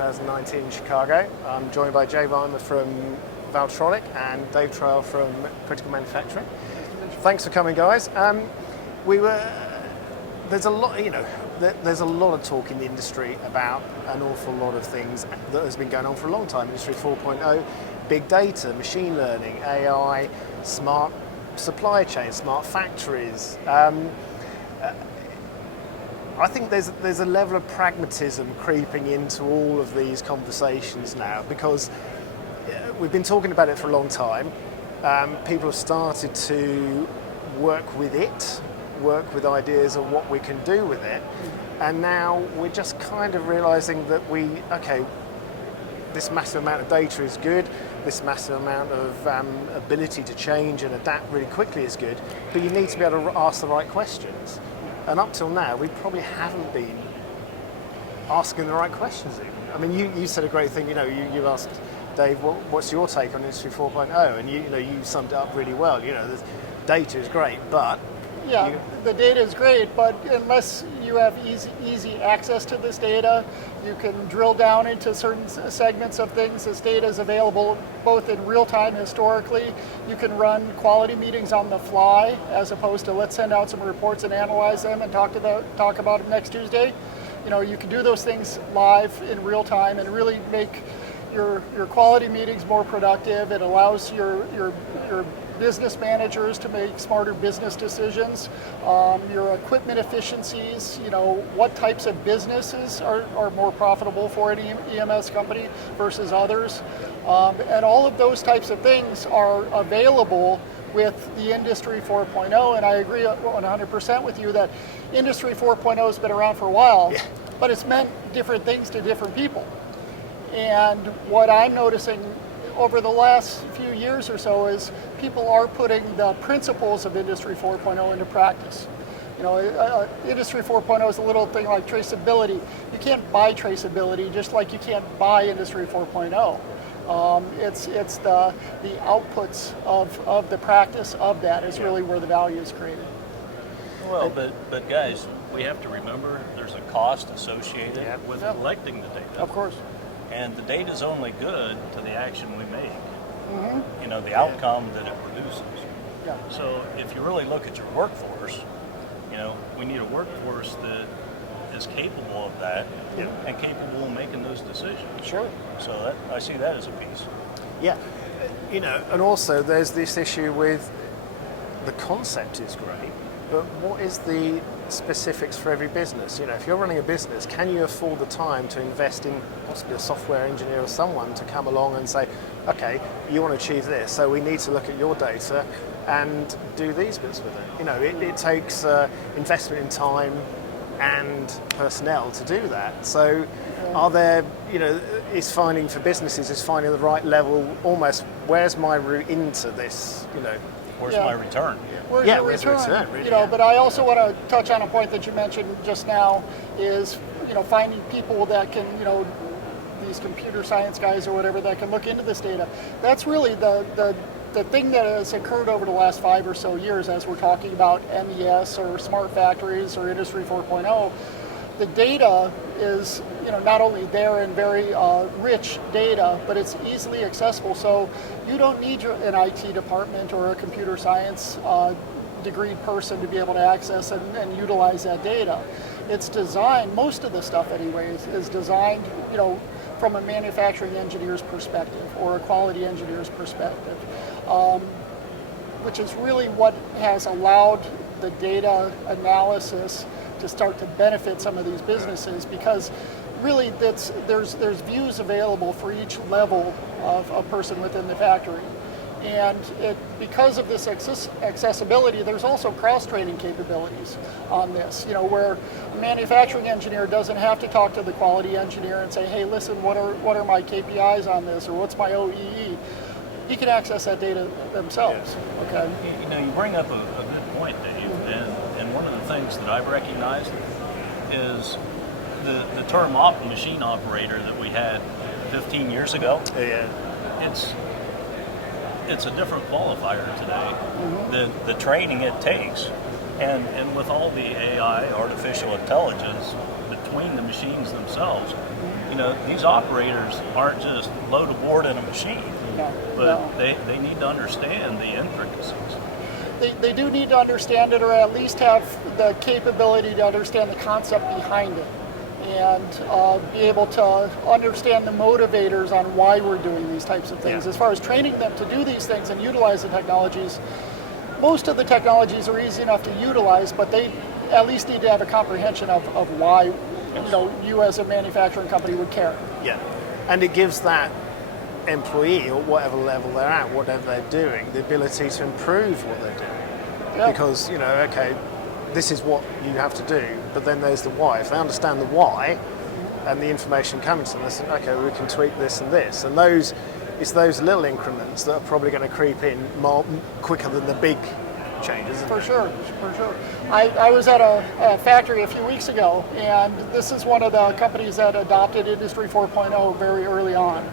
2019 in Chicago. I'm joined by Jay Wimer from Valtronic and Dave Trail from Critical Manufacturing. Thanks for coming, guys. There's a lot, there's a lot of talk in the industry about an awful lot of things that has been going on for a long time. Industry 4.0, big data, machine learning, AI, smart supply chain, smart factories. I think there's a level of pragmatism creeping into all of these conversations now because we've been talking about it for a long time. People have started to work with it, work with ideas of what we can do with it, and now we're just kind of realizing that this massive amount of data is good, this massive amount of ability to change and adapt really quickly is good, but you need to be able to ask the right questions. And up till now, we probably haven't been asking the right questions even. I mean, you said a great thing, you asked Dave, what's your take on Industry 4.0? And you summed it up really well. The data is great, but... Yeah, the data is great, but unless you have easy access to this data, you can drill down into certain segments of things. This data is available both in real time historically. You can run quality meetings on the fly as opposed to let's send out some reports and analyze them and talk about them next Tuesday. You can do those things live in real time and really make your quality meetings more productive. It allows your business managers to make smarter business decisions, your equipment efficiencies, what types of businesses are more profitable for an EMS company versus others. And all of those types of things are available with the Industry 4.0, and I agree 100% with you that Industry 4.0 has been around for a while, but it's meant different things to different people. And what I'm noticing over the last few years or so is people are putting the principles of Industry 4.0 into practice. Industry 4.0 is a little thing like traceability. You can't buy traceability just like you can't buy Industry 4.0. It's the outputs of the practice of that is really where the value is created. Well, but guys, we have to remember there's a cost associated with collecting the data. Of course. And the data is only good to the action we make, the outcome that it produces. Yeah. So if you really look at your workforce, we need a workforce that is capable of that and capable of making those decisions. Sure. So I see that as a piece. Yeah, and also there's this issue with the concept is great, but what is the specifics for every business? If you're running a business, can you afford the time to invest in possibly a software engineer or someone to come along and say, okay, you want to achieve this, so we need to look at your data and do these bits with it. It takes investment in time and personnel to do that. So are there, is finding for businesses, is finding the right level, almost, where's my route into this, Where's my return? Where's your return? Really, but I also want to touch on a point that you mentioned just now is, finding people that can, these computer science guys or whatever that can look into this data. That's really the thing that has occurred over the last 5 or so years as we're talking about MES or smart factories or Industry 4.0. The data is, not only there and very rich data, but it's easily accessible. So you don't need an IT department or a computer science degreed person to be able to access and utilize that data. It's designed, most of the stuff anyways, is designed, from a manufacturing engineer's perspective or a quality engineer's perspective, which is really what has allowed the data analysis to start to benefit some of these businesses, because really there's views available for each level of a person within the factory. And because of this accessibility, there's also cross-training capabilities on this, where a manufacturing engineer doesn't have to talk to the quality engineer and say, hey, listen, what are my KPIs on this, or what's my OEE? He can access that data themselves. Okay. You bring up a good point, Dave, and one of the things that I've recognized is the term machine operator that we had 15 years ago. It's a different qualifier today. The training it takes, and with all the AI, artificial intelligence, between the machines themselves. You know, these operators aren't just load a board in a machine, but they need to understand the intricacies. They do need to understand it, or at least have the capability to understand the concept behind it, and be able to understand the motivators on why we're doing these types of things. As far as training them to do these things and utilize the technologies, most of the technologies are easy enough to utilize, but they at least need to have a comprehension of why you as a manufacturing company would care. Yeah, and it gives that employee, or whatever level they're at, whatever they're doing, the ability to improve what they're doing. Yeah. Because, okay, this is what you have to do, but then there's the why. If they understand the why and the information coming to them, they say, okay, we can tweak this and this. And it's those little increments that are probably going to creep in more quicker than the big changes. For sure. I was at a factory a few weeks ago, and this is one of the companies that adopted Industry 4.0 very early on.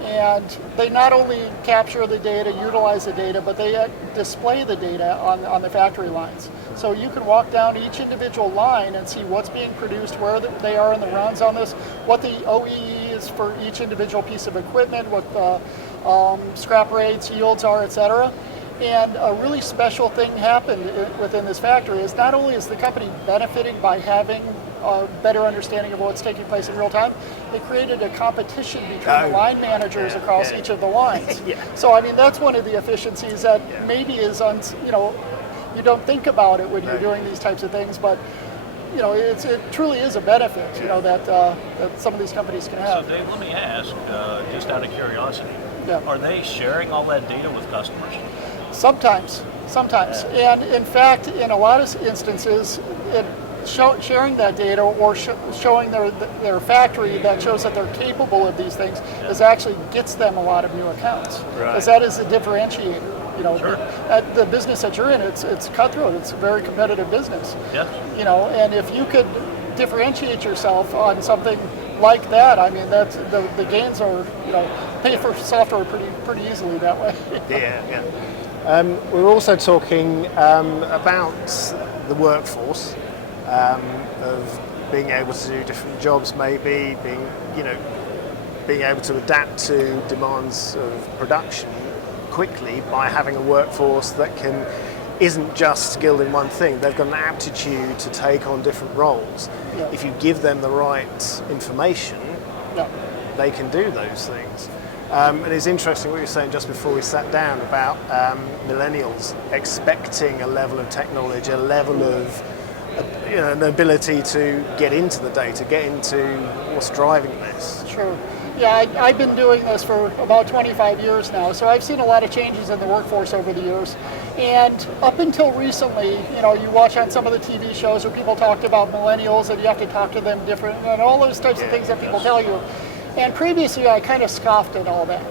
And they not only capture the data, utilize the data, but they display the data on the factory lines. So you can walk down each individual line and see what's being produced, where they are in the runs on this, what the OEE is for each individual piece of equipment, what the scrap rates, yields are, etc. And a really special thing happened within this factory is not only is the company benefiting by having a better understanding of what's taking place in real time, it created a competition between the line managers across each of the lines. So I mean, that's one of the efficiencies that maybe is you don't think about it when you're doing these types of things, but it truly is a benefit that some of these companies can have. So Dave, let me ask, just out of curiosity, Yeah. are they sharing all that data with customers? Sometimes. And in fact, in a lot of instances, sharing that data or showing their factory that shows that they're capable of these things is actually gets them a lot of new accounts. Because that is a differentiator. At the business that you're in, it's cutthroat. It's a very competitive business. And if you could differentiate yourself on something like that, I mean, that's the gains are pay for software pretty easily that way. We're also talking about the workforce, of being able to do different jobs, maybe being able to adapt to demands of production quickly by having a workforce that isn't just skilled in one thing. They've got an aptitude to take on different roles. If you give them the right information, they can do those things. And it's interesting what you were saying just before we sat down about millennials expecting a level of technology, a level of an ability to get into the data, get into what's driving this. Sure. Yeah, I've been doing this for about 25 years now, so I've seen a lot of changes in the workforce over the years. And up until recently, you watch on some of the TV shows where people talked about millennials and you have to talk to them different, and all those types of things that people tell you. And previously, I kind of scoffed at all that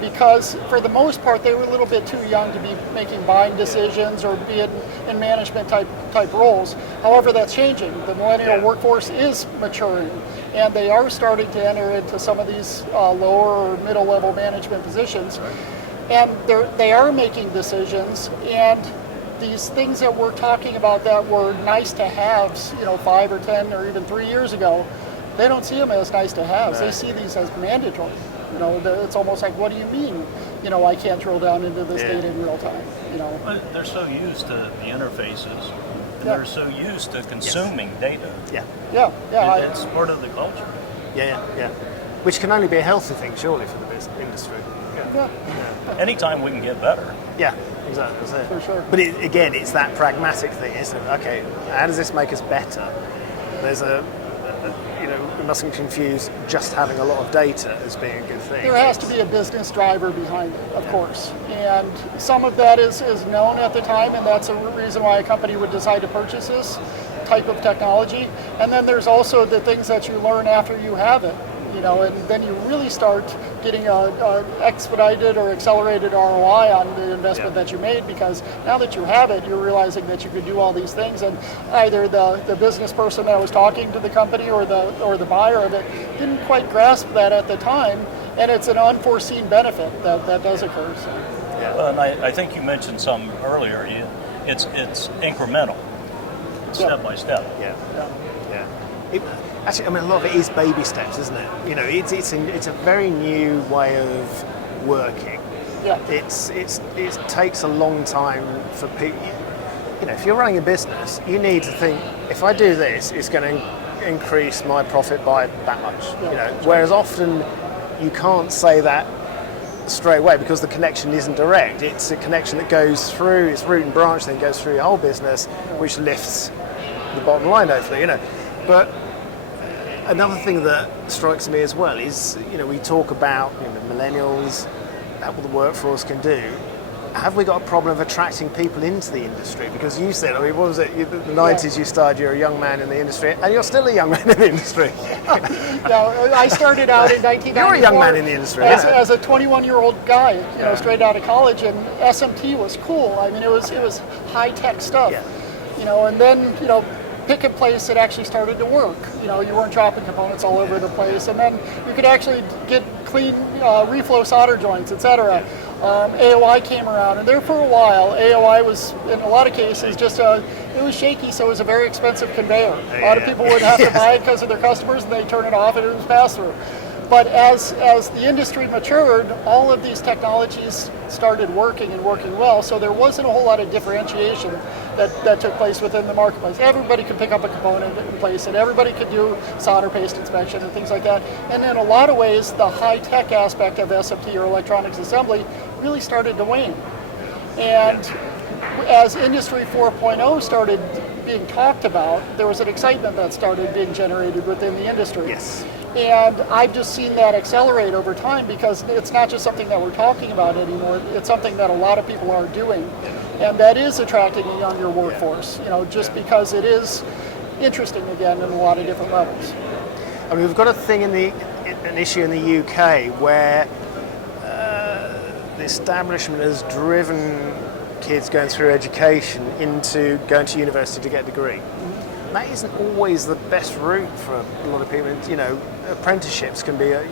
because, for the most part, they were a little bit too young to be making buying decisions or be in management type roles. However, that's changing. The millennial workforce is maturing, and they are starting to enter into some of these lower or middle level management positions, and they are making decisions. And these things that we're talking about that were nice to haves, 5 or 10 or even 3 years ago, they don't see them as nice to haves. They see these as mandatory. It's almost like, what do you mean? I can't drill down into this data in real time. But they're so used to the interfaces, and they're so used to consuming data. It's part of the culture. Which can only be a healthy thing, surely, for the business industry. Anytime we can get better. Yeah, exactly. That's it. For sure. But again, it's that pragmatic thing, isn't it? Okay, how does this make us better? There's we mustn't confuse just having a lot of data as being a good thing. There has to be a business driver behind it, of course. And some of that is known at the time, and that's a reason why a company would decide to purchase this type of technology. And then there's also the things that you learn after you have it, and then you really start getting a expedited or accelerated ROI on the investment that you made, because now that you have it, you're realizing that you could do all these things, and either the business person that was talking to the company or the buyer of it didn't quite grasp that at the time, and it's an unforeseen benefit that does occur. So. Well, and I think you mentioned some earlier. It's incremental, step by step. Actually, I mean, a lot of it is baby steps, isn't it? You know, it's a very new way of working. Yeah. It takes a long time for people. You know, if you're running a business, you need to think, if I do this, it's going to increase my profit by that much. Yeah. You know, whereas often you can't say that straight away because the connection isn't direct. It's a connection that goes through, it's root and branch, then goes through your whole business, which lifts the bottom line, hopefully. You know, but another thing that strikes me as well is, you know, we talk about, you know, millennials, what the workforce can do. Have we got a problem of attracting people into the industry? Because you said, I mean, what was it? The 90s you started, you're a young man in the industry, and you're still a young man in the industry. Yeah, I started out in 1994. You're a young man in the industry. As a 21-year-old guy, you know, straight out of college, and SMT was cool. I mean, it was high-tech stuff. Yeah. You know, and then, you know, pick a place that actually started to work. You know, you weren't dropping components all over the place, and then you could actually get clean reflow solder joints, etc. AOI came around, and there for a while, AOI was, in a lot of cases, just it was shaky, so it was a very expensive conveyor. A lot of people would have to buy it because of their customers, and they'd turn it off, and it was pass-through. But as the industry matured, all of these technologies started working and working well, so there wasn't a whole lot of differentiation that took place within the marketplace. Everybody could pick up a component and place it. Everybody could do solder paste inspection and things like that. And in a lot of ways, the high-tech aspect of SMT or electronics assembly really started to wane. And as Industry 4.0 started being talked about, there was an excitement that started being generated within the industry. Yes. And I've just seen that accelerate over time because it's not just something that we're talking about anymore, it's something that a lot of people are doing. And that is attracting a younger workforce, you know, just because it is interesting again in a lot of different levels. I mean, we've got a thing an issue in the UK where the establishment has driven kids going through education into going to university to get a degree. That isn't always the best route for a lot of people. You know, apprenticeships can be, a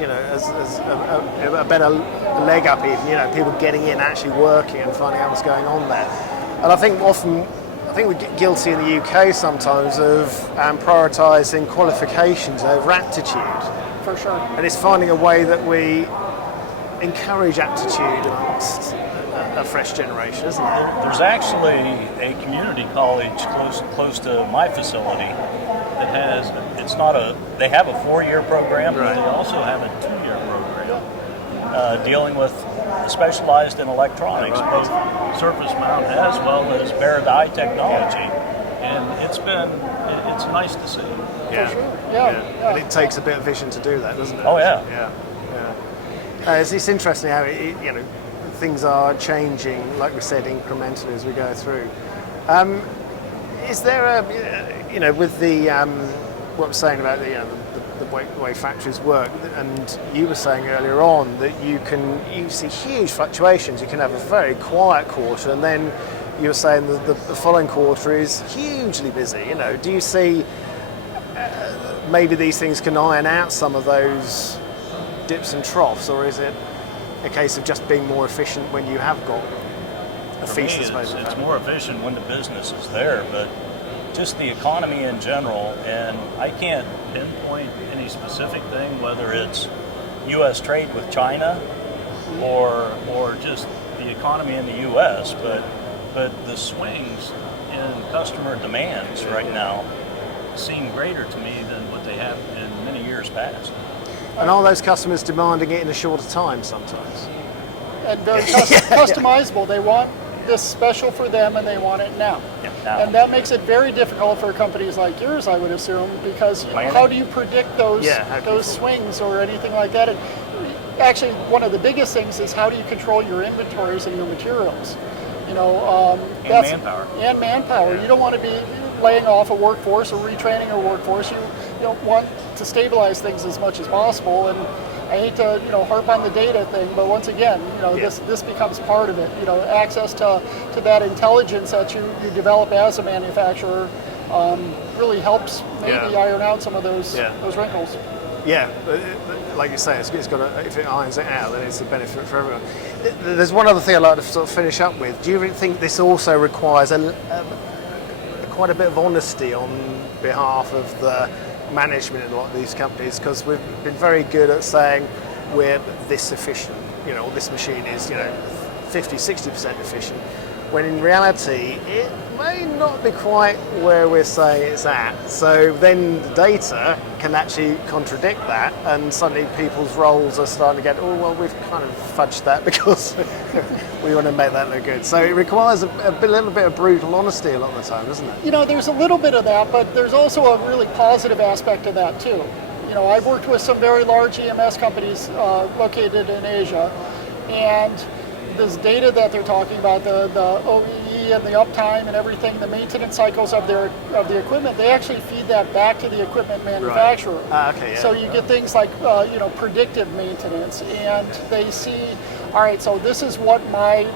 better leg up even. You know, people getting in, actually working and finding out what's going on there. And I think we get guilty in the UK sometimes of prioritising qualifications over aptitude. For sure. And it's finding a way that we encourage aptitude amongst a fresh generation, isn't it? There's actually a community college close to my facility that has, they have a 4-year program, but they also have a 2-year program dealing with specialized in electronics, both surface mount as well as bare die technology. And it's nice to see. Yeah. For sure. Yeah. And it takes a bit of vision to do that, doesn't it? Oh yeah. It's interesting how things are changing, like we said, incrementally as we go through. Is there with the what we're saying about the way factories work, and you were saying earlier on that you see huge fluctuations. You can have a very quiet quarter, and then you were saying that the following quarter is hugely busy. You know, do you see maybe these things can iron out some of those dips and troughs, or is it a case of just being more efficient when you have got a feast? It's more efficient when the business is there, but just the economy in general, and I can't pinpoint any specific thing, whether it's U.S. trade with China or just the economy in the U.S., but the swings in customer demands right now seem greater to me than what they have in many years past. And are those customers demanding it in a shorter time sometimes? And very customizable. They want this special for them, and they want it now. Now. And that makes it very difficult for companies like yours, I would assume, because how do you predict those swings or anything like that? And actually, one of the biggest things is how do you control your inventories and your materials? You know, and manpower. And manpower. You don't want to be laying off a workforce or retraining a workforce. You want to stabilize things as much as possible. And I hate to harp on the data thing, but once again, this becomes part of it. You know, access to that intelligence that you develop as a manufacturer really helps maybe iron out some of those wrinkles. Yeah, like you say, it's got if it irons it out, then it's a benefit for everyone. There's one other thing I'd like to sort of finish up with. Do you think this also requires quite a bit of honesty on behalf of the management in a lot of these companies, because we've been very good at saying we're this efficient, or this machine is, 50, 60% efficient, when in reality it may not be quite where we're saying it's at. So then the data can actually contradict that, and suddenly people's roles are starting to get, oh, well, we've kind of fudged that because we want to make that look good. So it requires a little bit of brutal honesty a lot of the time, doesn't it? There's a little bit of that, but there's also a really positive aspect of that too. I've worked with some very large EMS companies located in Asia, and this data that they're talking about, the OEE and the uptime and everything, the maintenance cycles of the equipment, they actually feed that back to the equipment manufacturer. Right. Okay, yeah. So you get things like predictive maintenance, and they see, all right, so this is what my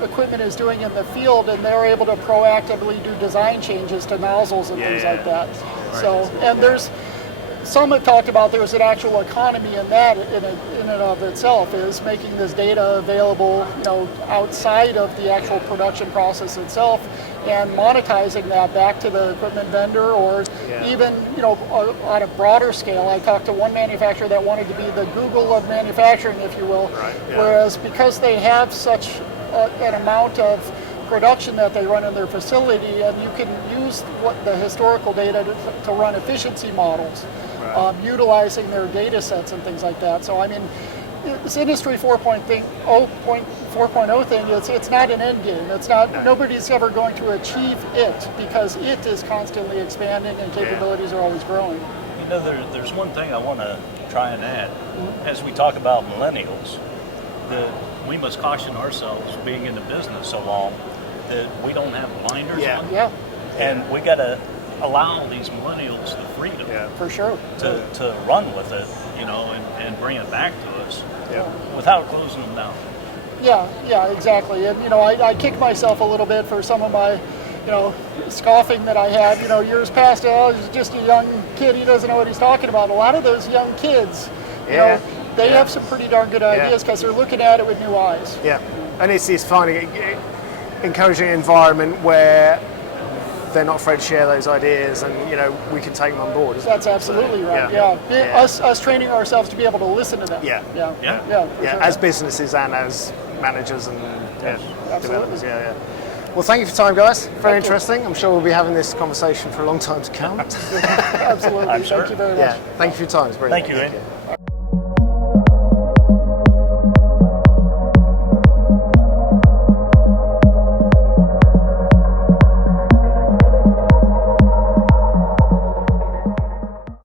equipment is doing in the field, and they're able to proactively do design changes to nozzles and things like that. Right. So, and there's some have talked about there's an actual economy in that in and of itself, is making this data available outside of the actual production process itself, and monetizing that back to the equipment vendor, or even on a broader scale. I talked to one manufacturer that wanted to be the Google of manufacturing, if you will, whereas because they have such an amount of production that they run in their facility, and you can use the historical data to run efficiency models, utilizing their data sets and things like that. So I mean, this Industry 4.0 thing, it's not an end game. It's not, nobody's ever going to achieve it, because it is constantly expanding and capabilities are always growing. There's one thing I want to try and add. As we talk about millennials, we must caution ourselves, being in the business so long, that we don't have blinders on. And we got to allow these millennials the freedom for sure to run with it, and bring it back to us without closing them down. Yeah, exactly. And I kick myself a little bit for some of my scoffing that I had years past. He's just a young kid, he doesn't know what he's talking about. A lot of those young kids, they have some pretty darn good ideas, because they're looking at it with new eyes. And it's finding encouraging an environment where they're not afraid to share those ideas, and we can take them on board. That's absolutely right. Us training ourselves to be able to listen to them. Sure. As businesses and as managers and developers. Well, thank you for your time, guys. Very interesting. I'm sure we'll be having this conversation for a long time to come. Absolutely. I'm sure. Thank you very much. Thank you for your time. It's brilliant. Thank you, Ian.